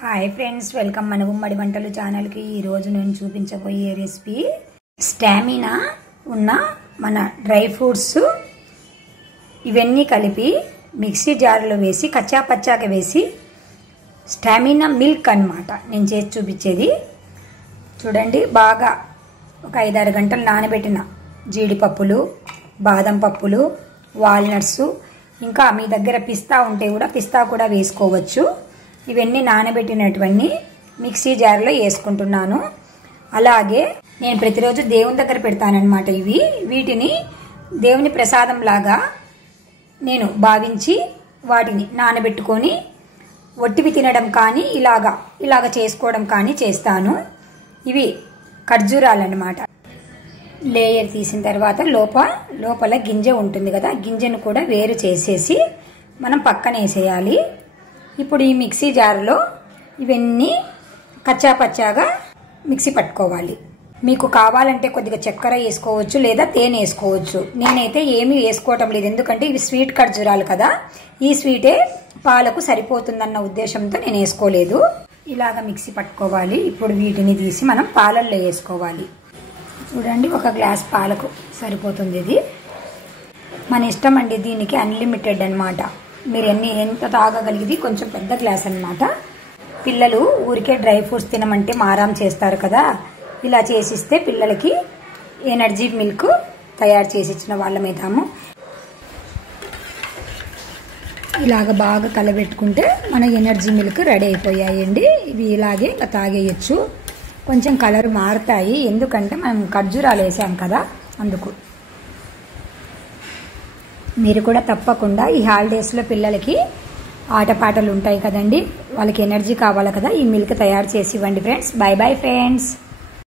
Hi friends, welcome మన గుమ్మడి వంటలు ఛానల్కి. ఈరోజు నేను చూపించబోయే రెసిపీ స్టామినా ఉన్న మన డ్రై ఫ్రూట్స్ ఇవన్నీ కలిపి మిక్సీ జార్లో వేసి కచ్చా పచ్చాగా వేసి స్టామినా మిల్క్ అన్నమాట నేను చేసి చూపించేది. చూడండి, బాగా ఒక 5-6 గంటలు నానబెట్టిన జీడిపప్పులు, బాదం పప్పులు, వాల్నట్స్, ఇంకా మీ దగ్గర పిస్తా ఉంటే కూడా పిస్తా కూడా వేసుకోవచ్చు. ఇవన్నీ నానబెట్టినటువన్నీ మిక్సీ జార్లో వేసుకుంటున్నాను. అలాగే నేను ప్రతిరోజు దేవుని దగ్గర పెడతానన్నమాట. వీటిని దేవుని ప్రసాదం లాగా నేను భావించి వాటిని నానబెట్టుకొని ఒట్టివి తినడం కానీ ఇలాగ చేసుకోవడం కానీ చేస్తాను. ఇవి ఖర్జూరాలన్నమాట. లేయర్ తీసిన తర్వాత లోపల గింజ ఉంటుంది కదా, గింజను కూడా వేరు చేసేసి మనం పక్కన వేసేయాలి. ఇప్పుడు ఈ మిక్సీ జార్లో ఇవన్నీ కచ్చా పచ్చాగా మిక్సీ పట్టుకోవాలి. మీకు కావాలంటే కొద్దిగా చక్కెర వేసుకోవచ్చు, లేదా తేనె వేసుకోవచ్చు. నేనైతే ఏమీ వేసుకోవటం లేదు, ఎందుకంటే ఇవి స్వీట్ ఖర్జూరాలు కదా, ఈ స్వీటే పాలకు సరిపోతుందన్న ఉద్దేశంతో నేను వేసుకోలేదు. ఇలాగ మిక్సీ పట్టుకోవాలి. ఇప్పుడు వీటిని తీసి మనం పాలల్లో వేసుకోవాలి. చూడండి, 1 గ్లాస్ పాలకు సరిపోతుంది. ఇది మన ఇష్టం అండి, దీనికి అన్లిమిటెడ్ అన్నమాట. మీరు ఎంత తాగగలిగింది, కొంచెం పెద్ద గ్లాస్ అన్నమాట. పిల్లలు ఊరికే డ్రై ఫ్రూట్స్ తినమంటే మారాం చేస్తారు కదా, ఇలా చేసిస్తే పిల్లలకి ఎనర్జీ మిల్క్ తయారు చేసి ఇచ్చిన వాళ్ళమవుతాము. ఇలాగ బాగా కలబెట్టుకుంటే మన ఎనర్జీ మిల్క్ రెడీ అయిపోయాయండి. ఇవి ఇలాగే తాగేయచ్చు. కొంచెం కలర్ మారుతాయి, ఎందుకంటే మనం ఖర్జూరాలు వేసాం కదా, అందుకు. మీరు కూడా తప్పకుండా ఈ హాలిడేస్లో పిల్లలకి ఆటపాటలు ఉంటాయి కదండి, వాళ్ళకి ఎనర్జీ కావాలి కదా, ఈ మిల్క్ తయారు చేసి ఇవ్వండి ఫ్రెండ్స్. By bye friends.